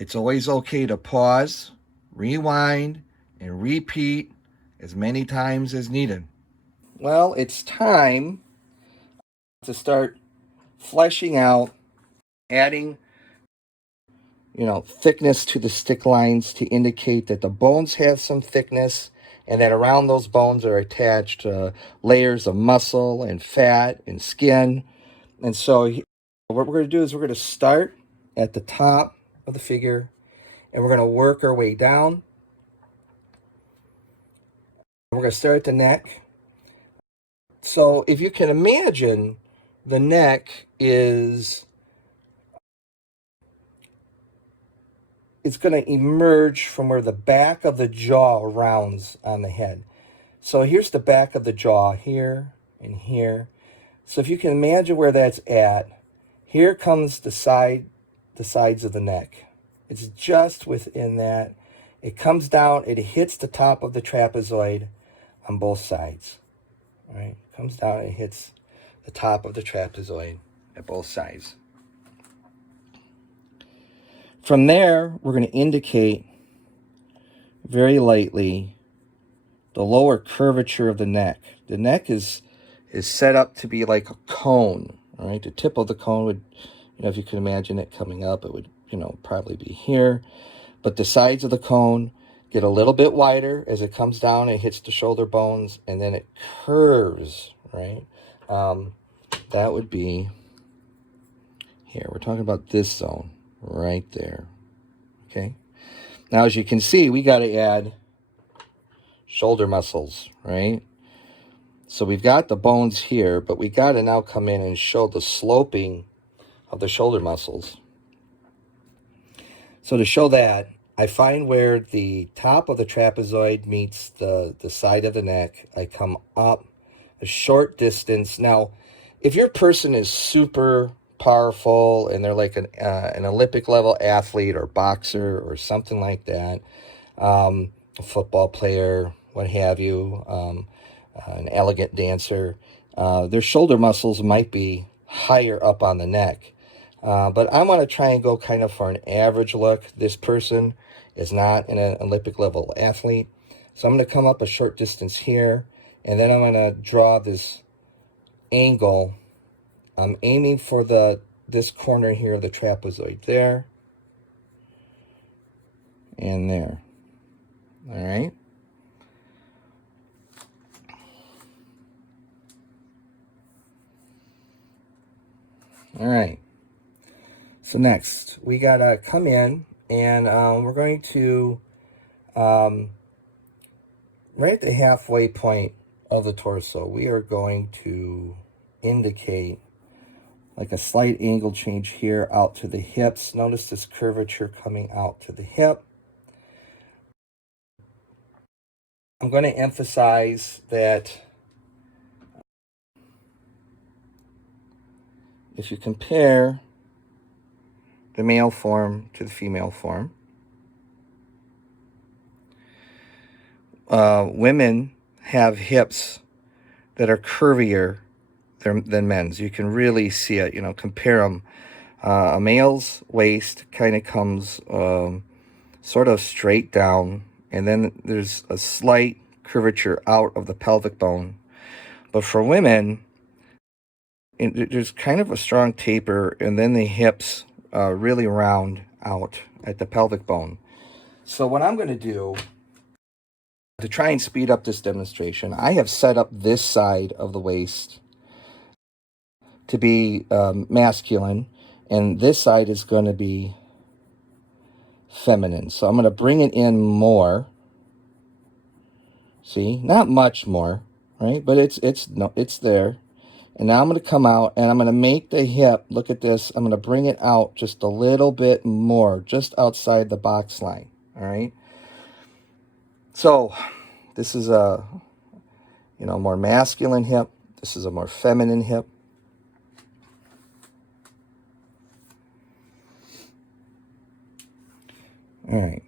It's always okay to pause, rewind, and repeat as many times as needed. Well, it's time to start fleshing out, adding, thickness to the stick lines to indicate that the bones have some thickness and that around those bones are attached layers of muscle and fat and skin. And so what we're going to do is we're going to start at the top of the figure and we're going to work our way down. We're going to start at the neck. So if you can imagine, the neck is it's going to emerge from where the back of the jaw rounds on the head. So here's the back of the jaw here and here. So if you can imagine where that's at, here comes the sides of the neck. It's just within that. It comes down, it hits the top of the trapezoid on both sides. All right, it comes down, it hits the top of the trapezoid at both sides. From there, we're going to indicate very lightly the lower curvature of the neck. The neck is set up to be like a cone. All right, the tip of the cone would, if you can imagine it coming up, it would, probably be here. But the sides of the cone get a little bit wider as it comes down, it hits the shoulder bones, and then it curves, right? That would be here. We're talking about this zone right there, okay? Now, as you can see, we got to add shoulder muscles, right? So we've got the bones here, but we got to now come in and show the sloping of the shoulder muscles. So to show that, I find where the top of the trapezoid meets the side of the neck. I come up a short distance. Now, if your person is super powerful and they're like an Olympic level athlete or boxer or something like that, a football player, what have you, an elegant dancer, their shoulder muscles might be higher up on the neck. But I want to try and go kind of for an average look. This person is not an Olympic level athlete. So I'm going to come up a short distance here, and then I'm going to draw this angle. I'm aiming for this corner here of the trapezoid there and there. All right. All right. So next, we got to come in, and we're going to, right at the halfway point of the torso, we are going to indicate like a slight angle change here out to the hips. Notice this curvature coming out to the hip. I'm going to emphasize that if you compare the male form to the female form, women have hips that are curvier than men's. You can really see it, compare them. A male's waist kind of comes sort of straight down, and then there's a slight curvature out of the pelvic bone. But for women, there's kind of a strong taper, and then the hips really round out at the pelvic bone. So what I'm going to do to try and speed up this demonstration, I have set up this side of the waist to be masculine, and this side is going to be feminine. So I'm going to bring it in more. See, not much more, right? But it's there. And now I'm going to come out and I'm going to make the hip, look at this, I'm going to bring it out just a little bit more, just outside the box line, all right? So this is a, more masculine hip. This is a more feminine hip. All right.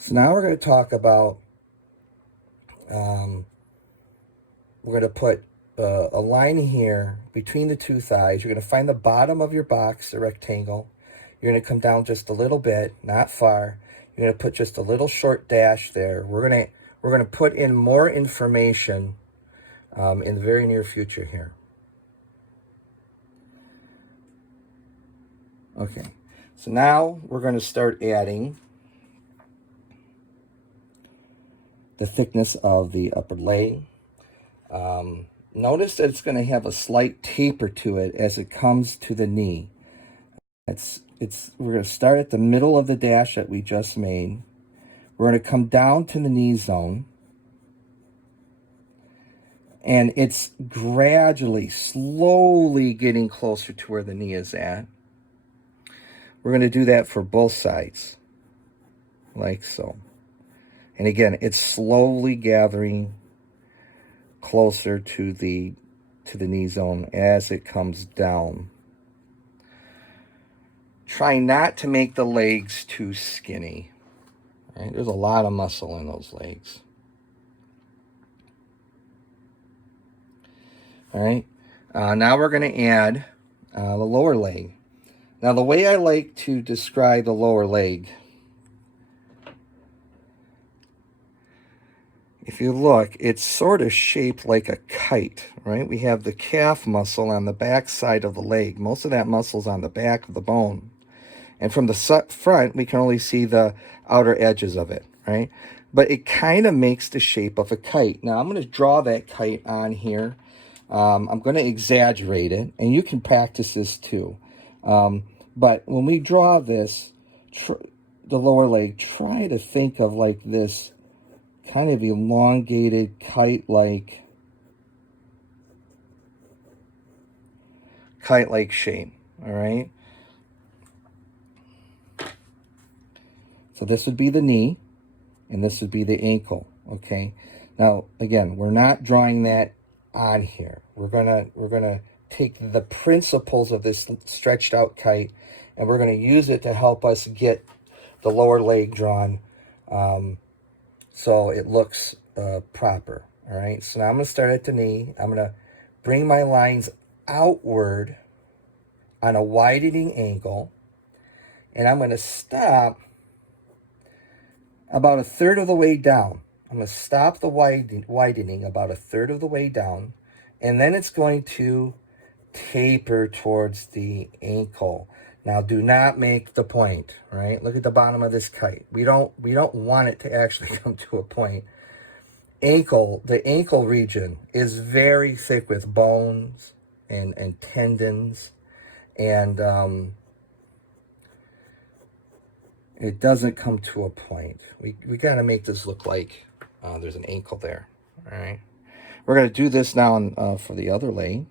So now we're going to talk about, we're going to put a line here between the two thighs. You're going to find the bottom of your box, the rectangle. You're going to come down just a little bit, not far. You're going to put just a little short dash there. We're going to put in more information in the very near future here. Okay, so now we're going to start adding the thickness of the upper leg. Notice that it's going to have a slight taper to it as it comes to the knee. We're going to start at the middle of the dash that we just made. We're going to come down to the knee zone. And it's gradually, slowly getting closer to where the knee is at. We're going to do that for both sides, like so. And again, it's slowly gathering closer to the knee zone as it comes down. Try not to make the legs too skinny. Right? There's a lot of muscle in those legs. All right. Now we're going to add the lower leg. Now, the way I like to describe the lower leg, if you look, it's sort of shaped like a kite, right? We have the calf muscle on the back side of the leg. Most of that muscle's on the back of the bone. And from the front, we can only see the outer edges of it, right? But it kind of makes the shape of a kite. Now, I'm going to draw that kite on here. I'm going to exaggerate it, and you can practice this too. But when we draw this, the lower leg, try to think of like this kind of elongated kite-like shape, all right? So this would be the knee, and this would be the ankle, okay? Now, again, we're not drawing that on here. We're gonna take the principles of this stretched out kite, and we're gonna use it to help us get the lower leg drawn so it looks proper. All right, so now I'm gonna start at the knee. I'm gonna bring my lines outward on a widening angle, and I'm gonna stop about a third of the way down. I'm going to stop the widening about a third of the way down, and then it's going to taper towards the ankle. Now, do not make the point, right? Look at the bottom of this kite. We don't want it to actually come to a point. The ankle region is very thick with bones and tendons, and it doesn't come to a point. We got to make this look like there's an ankle there. All right. We're going to do this now for the other leg.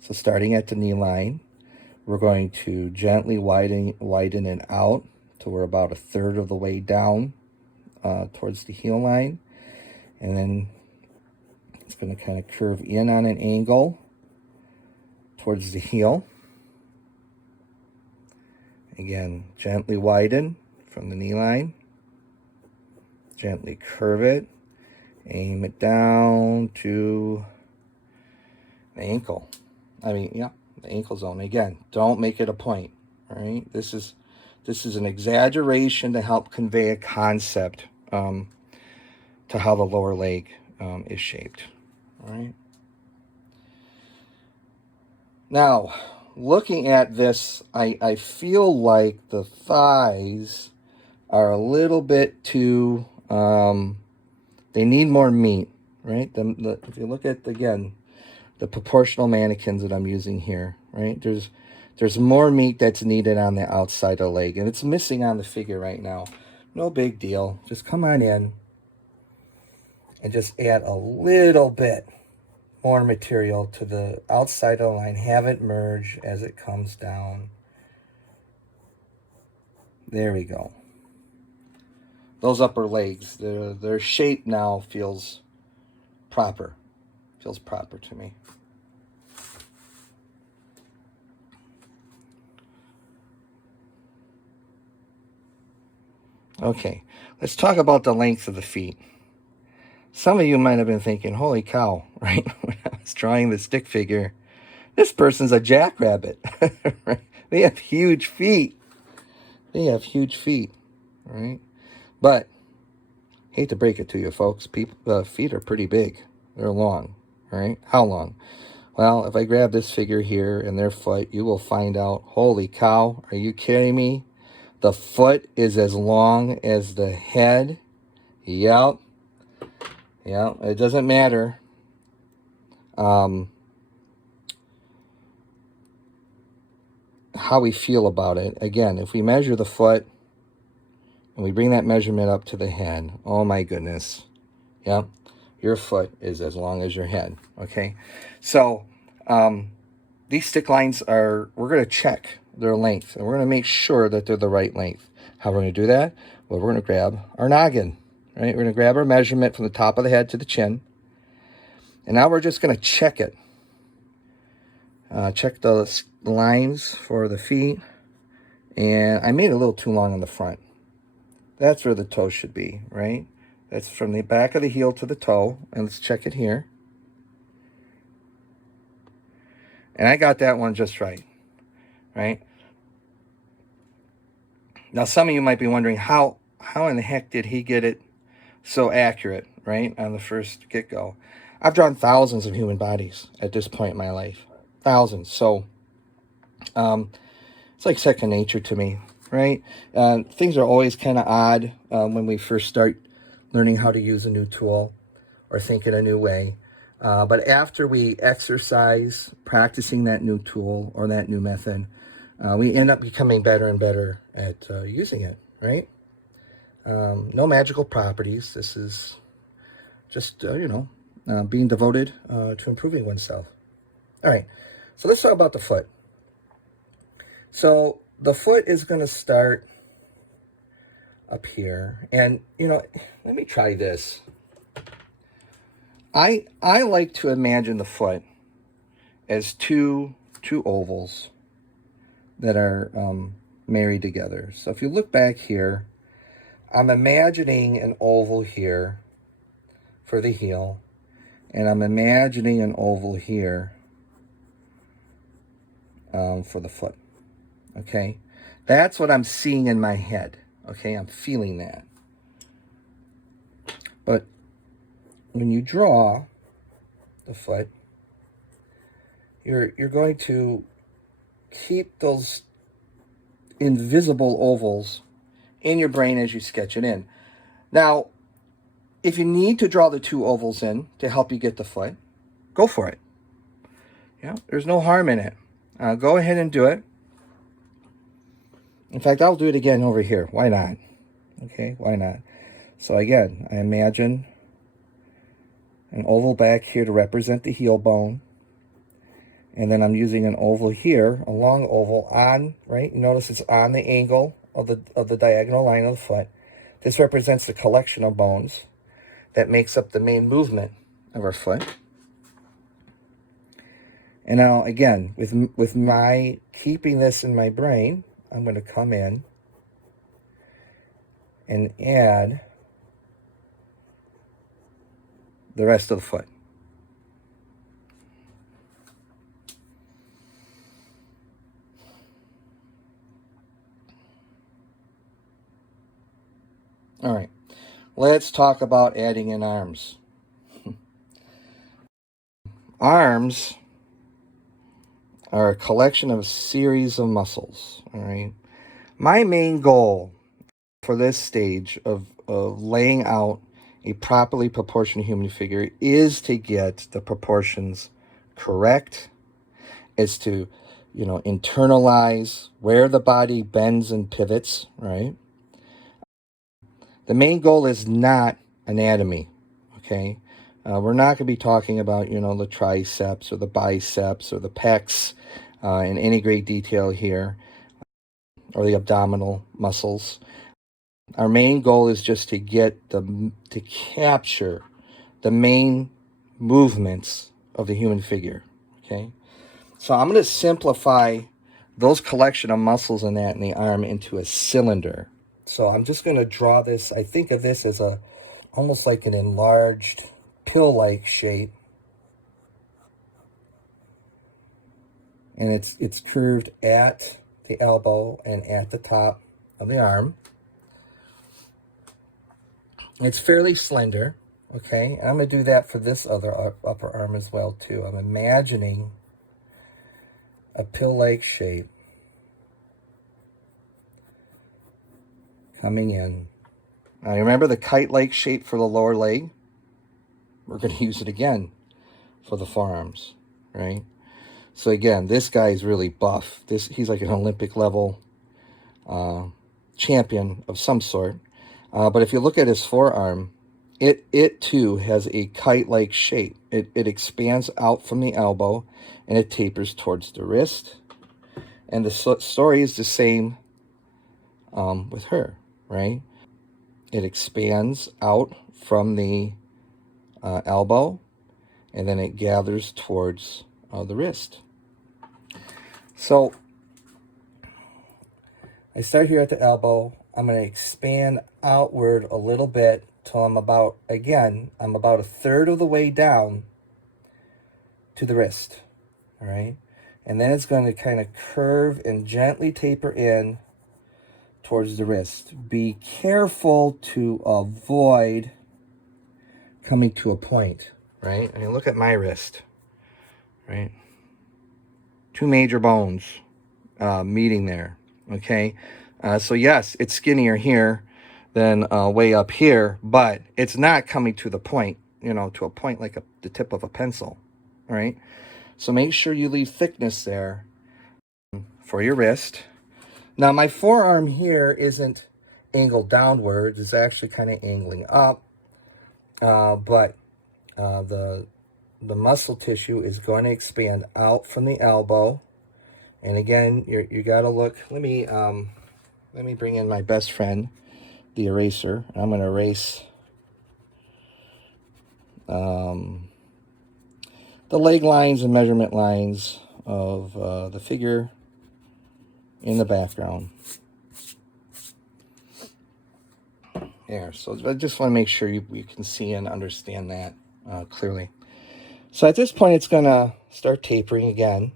So starting at the knee line, we're going to gently widen it out to we're about a third of the way down towards the heel line. And then it's going to kind of curve in on an angle towards the heel. Again, gently widen from the knee line. Gently curve it. Aim it down to the ankle. The ankle zone. Again, don't make it a point. All right. This is an exaggeration to help convey a concept to how the lower leg is shaped. All right. Now, looking at this, I feel like the thighs are a little bit too, they need more meat, right? If you look at, again, the proportional mannequins that I'm using here, right? There's more meat that's needed on the outside of the leg, and it's missing on the figure right now. No big deal. Just come on in and just add a little bit more material to the outside of the line. Have it merge as it comes down. There we go. Those upper legs, their shape now feels proper. Feels proper to me. Okay, let's talk about the length of the feet. Some of you might have been thinking, holy cow, right? When I was drawing the stick figure, this person's a jackrabbit, right? They have huge feet. They have huge feet, right? But hate to break it to you, folks. People, feet are pretty big. They're long, right? How long? Well, if I grab this figure here and their foot, you will find out. Holy cow! Are you kidding me? The foot is as long as the head. Yep. Yep. It doesn't matter. How we feel about it. Again, if we measure the foot and we bring that measurement up to the head, oh my goodness. Yep. Your foot is as long as your head. Okay. So these stick lines we're going to check their length, and we're going to make sure that they're the right length. How we're going to do that? Well, we're going to grab our noggin, right? We're going to grab our measurement from the top of the head to the chin. And now we're just going to check it. Check the lines for the feet. And I made it a little too long on the front. That's where the toe should be, right? That's from the back of the heel to the toe. And let's check it here. And I got that one just right, right? Now, some of you might be wondering, how in the heck did he get it so accurate, right, on the first get-go? I've drawn thousands of human bodies at this point in my life. Thousands. So it's like second nature to me, right? Things are always kind of odd when we first start learning how to use a new tool or think in a new way. But after we exercise practicing that new tool or that new method, we end up becoming better and better at using it, right? No magical properties. This is just, being devoted to improving oneself. All right, so let's talk about the foot. So the foot is going to start up here. And, let me try this. I like to imagine the foot as two ovals that are married together. So if you look back here, I'm imagining an oval here for the heel, and I'm imagining an oval here for the foot. Okay, that's what I'm seeing in my head. Okay, I'm feeling that. But when you draw the foot, you're going to keep those invisible ovals in your brain as you sketch it in. Now, if you need to draw the two ovals in to help you get the foot, go for it. Yeah, there's no harm in it. Go ahead and do it. In fact, I'll do it again over here. Why not? Okay, why not? So again, I imagine an oval back here to represent the heel bone. And then I'm using an oval here, a long oval on, right? Notice it's on the angle of the diagonal line of the foot. This represents the collection of bones that makes up the main movement of our foot. And now, again, with my keeping this in my brain, I'm going to come in and add the rest of the foot. All right, let's talk about adding in arms. Arms are a collection of a series of muscles, all right? My main goal for this stage of laying out a properly proportioned human figure is to get the proportions correct, is to, internalize where the body bends and pivots, right? The main goal is not anatomy, okay? We're not going to be talking about, the triceps or the biceps or the pecs in any great detail here, or the abdominal muscles. Our main goal is just to to capture the main movements of the human figure, okay? So I'm going to simplify those collection of muscles in the arm into a cylinder. So I'm just going to draw this. I think of this as almost like an enlarged pill-like shape. And it's curved at the elbow and at the top of the arm. It's fairly slender, okay? I'm going to do that for this other upper arm as well, too. I'm imagining a pill-like shape coming in. Now, remember the kite-like shape for the lower leg? We're going to use it again for the forearms, right? So again, this guy is really buff. He's like an Olympic level champion of some sort. But if you look at his forearm, it too has a kite-like shape. It expands out from the elbow and it tapers towards the wrist. And the story is the same with her, right? It expands out from the elbow and then it gathers towards the wrist. So I start here at the elbow. I'm going to expand outward a little bit till I'm about a third of the way down to the wrist. All right. And then it's going to kind of curve and gently taper in towards the wrist. Be careful to avoid coming to a point, right? I mean, look at my wrist, right? Two major bones meeting there, okay? So yes, it's skinnier here than way up here, but it's not coming to the point, to a point like the tip of a pencil, all right? So make sure you leave thickness there for your wrist. Now, my forearm here isn't angled downwards. It's actually kind of angling up, but the muscle tissue is going to expand out from the elbow. And again, you got to look. Let me bring in my best friend, the eraser. I'm going to erase the leg lines and measurement lines of the figure in the background. There. So I just want to make sure you can see and understand that clearly. So at this point, it's going to start tapering again,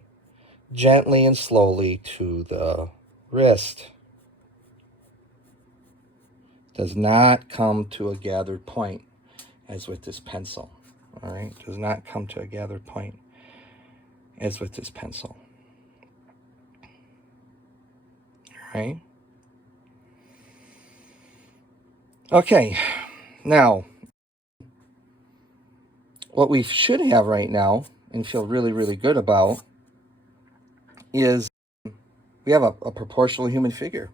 gently and slowly to the wrist. Does not come to a gathered point as with this pencil. All right, does not come to a gathered point as with this pencil. All right. Okay, now what we should have right now and feel really, really good about is we have a proportional human figure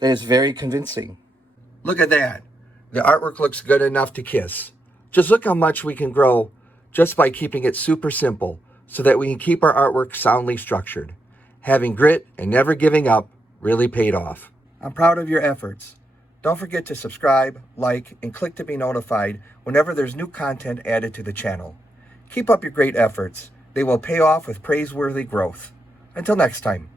that is very convincing. Look at that. The artwork looks good enough to kiss. Just look how much we can grow just by keeping it super simple so that we can keep our artwork soundly structured. Having grit and never giving up really paid off. I'm proud of your efforts. Don't forget to subscribe, like, and click to be notified whenever there's new content added to the channel. Keep up your great efforts. They will pay off with praiseworthy growth. Until next time.